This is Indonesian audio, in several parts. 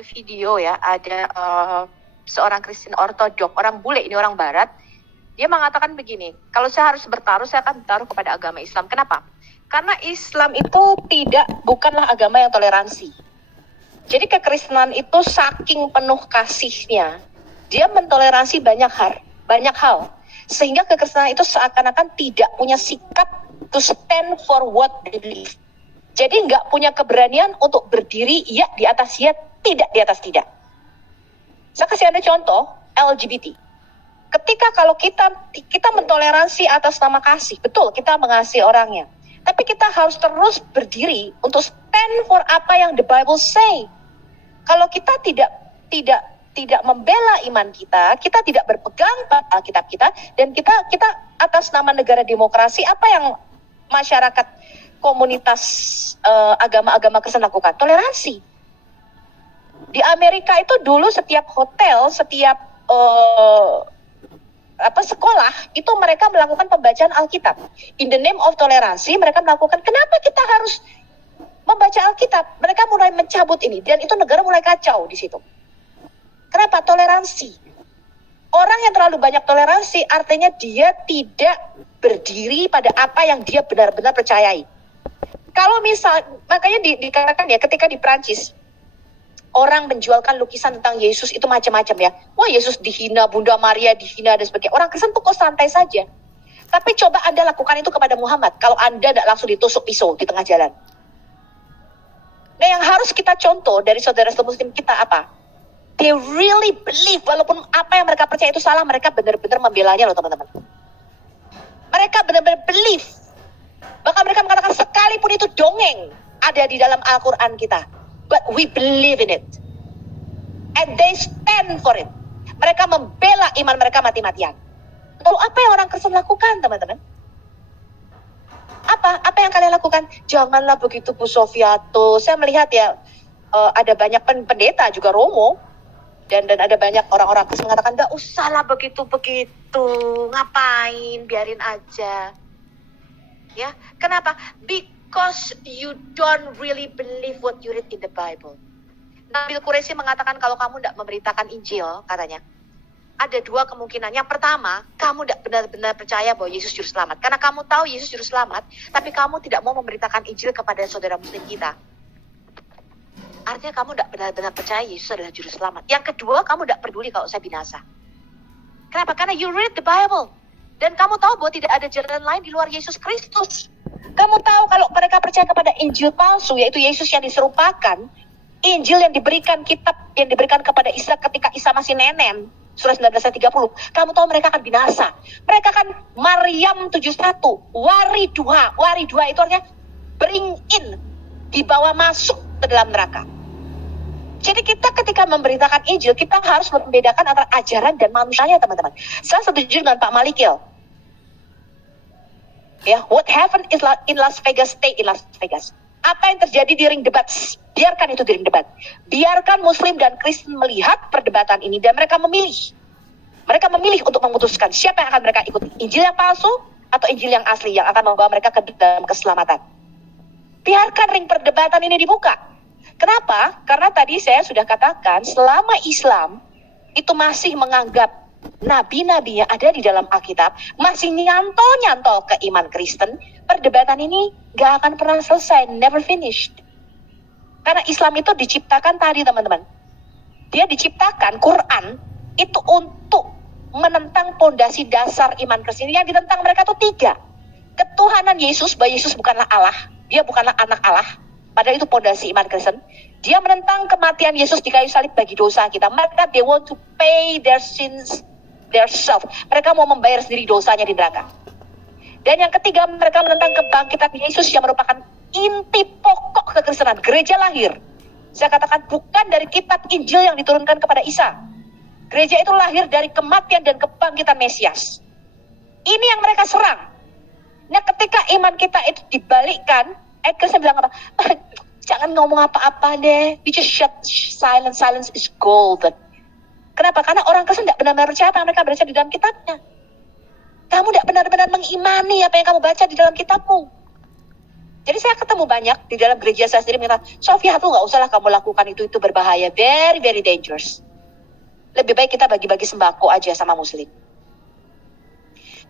Video ya, ada seorang Kristen ortodok, orang bule ini, orang barat. Dia mengatakan begini, kalau saya harus bertaruh, saya akan bertaruh kepada agama Islam. Kenapa? Karena Islam itu bukanlah agama yang toleransi. Jadi kekristenan itu saking penuh kasihnya, dia mentoleransi banyak hal. Sehingga kekristenan itu seakan-akan tidak punya sikap to stand for what they believe. Jadi nggak punya keberanian untuk berdiri ya di atas ya, tidak di atas tidak. Saya kasih Anda contoh, LGBT. Ketika kalau kita mentoleransi atas nama kasih, betul kita mengasihi orangnya. Tapi kita harus terus berdiri untuk stand for apa yang the Bible say. Kalau kita tidak membela iman kita tidak berpegang pada Alkitab kita, dan kita atas nama negara demokrasi, apa yang masyarakat komunitas agama-agama Kristen lakukan? Toleransi. Di Amerika itu dulu setiap hotel, setiap sekolah itu mereka melakukan pembacaan Alkitab. In the name of toleransi mereka melakukan. Kenapa kita harus membaca Alkitab? Mereka mulai mencabut ini, dan itu negara mulai kacau di situ. Kenapa? Toleransi. Orang yang terlalu banyak toleransi artinya dia tidak berdiri pada apa yang dia benar-benar percayai. Kalau makanya dikatakan ya, ketika di Prancis orang menjualkan lukisan tentang Yesus itu macam-macam ya. Wah, Yesus dihina, Bunda Maria dihina dan sebagainya. Orang Kristen tuh kok santai saja. Tapi coba Anda lakukan itu kepada Muhammad, kalau Anda tidak langsung ditusuk pisau di tengah jalan. Nah, yang harus kita contoh dari saudara-saudara Muslim kita apa? They really believe, walaupun apa yang mereka percaya itu salah, mereka benar-benar membelanya loh teman-teman. Mereka benar-benar believe. Bahkan mereka mengatakan sekalipun itu dongeng ada di dalam Al-Quran kita, but we believe in it. And they stand for it. Mereka membela iman mereka mati-matian. Lalu apa yang orang Kristen lakukan, teman-teman? Apa yang kalian lakukan? Janganlah begitu, Bu Sofiato. Saya melihat ya, ada banyak pendeta juga Romo, dan ada banyak orang-orang Kristen mengatakan, nggak usahlah begitu-begitu, ngapain, biarin aja. Ya, kenapa? Because you don't really believe what you read in the Bible. Nabil Qureshi mengatakan kalau kamu tidak memberitakan Injil, katanya, ada dua kemungkinan. Yang pertama, kamu tidak benar-benar percaya bahwa Yesus juru selamat. Karena kamu tahu Yesus juru selamat, tapi kamu tidak mau memberitakan Injil kepada saudara Muslim kita. Artinya kamu tidak benar-benar percaya Yesus adalah juru selamat. Yang kedua, kamu tidak peduli kalau saya binasa. Kenapa? Karena you read the Bible. Dan kamu tahu bahwa tidak ada jalan lain di luar Yesus Kristus. Kamu tahu kalau mereka percaya kepada Injil palsu, yaitu Yesus yang diserupakan, Injil yang diberikan, kitab yang diberikan kepada Isa ketika Isa masih nenek, surah 19 ayat 30, kamu tahu mereka akan binasa. Mereka akan Maryam 71, wari dua itu artinya bring in, dibawa masuk ke dalam neraka. Jadi kita ketika memberitakan Injil, kita harus membedakan antara ajaran dan manusianya, teman-teman. Saya setuju dengan Pak Malikil. Ya, what happened in Las Vegas, stay in Las Vegas. Apa yang terjadi di ring debat, biarkan itu di ring debat. Biarkan Muslim dan Kristen melihat perdebatan ini, dan mereka memilih. Mereka memilih untuk memutuskan siapa yang akan mereka ikuti. Injil yang palsu atau Injil yang asli yang akan membawa mereka ke dalam keselamatan. Biarkan ring perdebatan ini dibuka. Kenapa? Karena tadi saya sudah katakan, selama Islam itu masih menganggap nabi-nabi yang ada di dalam Alkitab masih nyantol ke iman Kristen, perdebatan ini gak akan pernah selesai, never finished. Karena Islam itu diciptakan tadi, teman-teman. Dia diciptakan, Quran itu untuk menentang pondasi dasar iman Kristen. Yang ditentang mereka itu 3. Ketuhanan Yesus, bahwa Yesus bukanlah Allah, dia bukanlah anak Allah, padahal itu pondasi iman Kristen. Dia menentang kematian Yesus di kayu salib bagi dosa kita. Mereka, they want to pay their sins themselves. Mereka mau membayar sendiri dosanya di neraka. Dan yang ketiga, mereka menentang kebangkitan Yesus yang merupakan inti pokok kekristenan. Gereja lahir, saya katakan, bukan dari kitab Injil yang diturunkan kepada Isa. Gereja itu lahir dari kematian dan kebangkitan Mesias. Ini yang mereka serang. Nah, ketika iman kita itu dibalikkan, Kristen bilang apa? Jangan ngomong apa-apa deh. We just shut silence. Silence is golden. Kenapa? Karena orang Kristen tidak benar-benar percaya apa yang mereka baca di dalam kitabnya. Kamu tidak benar-benar mengimani apa yang kamu baca di dalam kitabmu. Jadi saya ketemu banyak di dalam gereja saya sendiri mengatakan, Sofia tuh nggak usahlah kamu lakukan itu berbahaya, very very dangerous. Lebih baik kita bagi-bagi sembako aja sama muslim.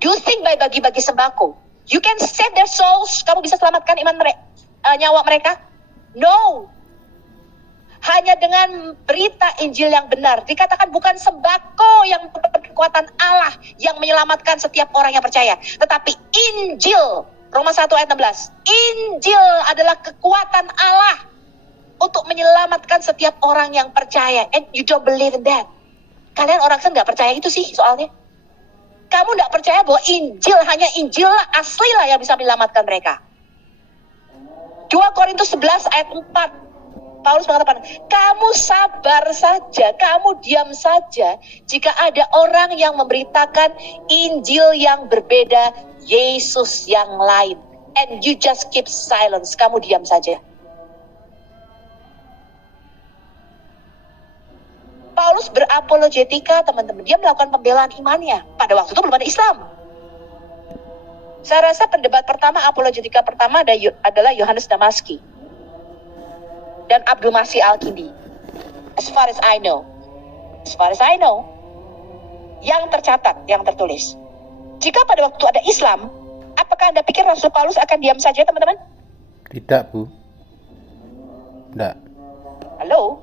Do you think by bagi-bagi sembako, you can save their souls? Kamu bisa selamatkan nyawa mereka? No. Hanya dengan berita Injil yang benar. Dikatakan bukan sembako yang berkekuatan Allah yang menyelamatkan setiap orang yang percaya, tetapi Injil. Roma 1 ayat 16. Injil adalah kekuatan Allah untuk menyelamatkan setiap orang yang percaya. And you don't believe in that. Kalian orang kan nggak percaya itu sih soalnya. Kamu nggak percaya bahwa Injil, hanya Injil lah, asli lah yang bisa menyelamatkan mereka. 2 Korintus 11 ayat 4. Paulus mengatakan, kamu sabar saja, kamu diam saja jika ada orang yang memberitakan Injil yang berbeda, Yesus yang lain. And you just keep silence, kamu diam saja. Paulus berapologetika, teman-teman. Dia melakukan pembelaan imannya. Pada waktu itu belum ada Islam. Saya rasa pendebat pertama, apologetika pertama adalah Yohanes Damaski dan Abdul Masih Al-Kindi. As far as I know, yang tercatat, yang tertulis. Jika pada waktu ada Islam, apakah Anda pikir Rasul Paulus akan diam saja, teman-teman? Tidak, Bu. Tidak. Halo?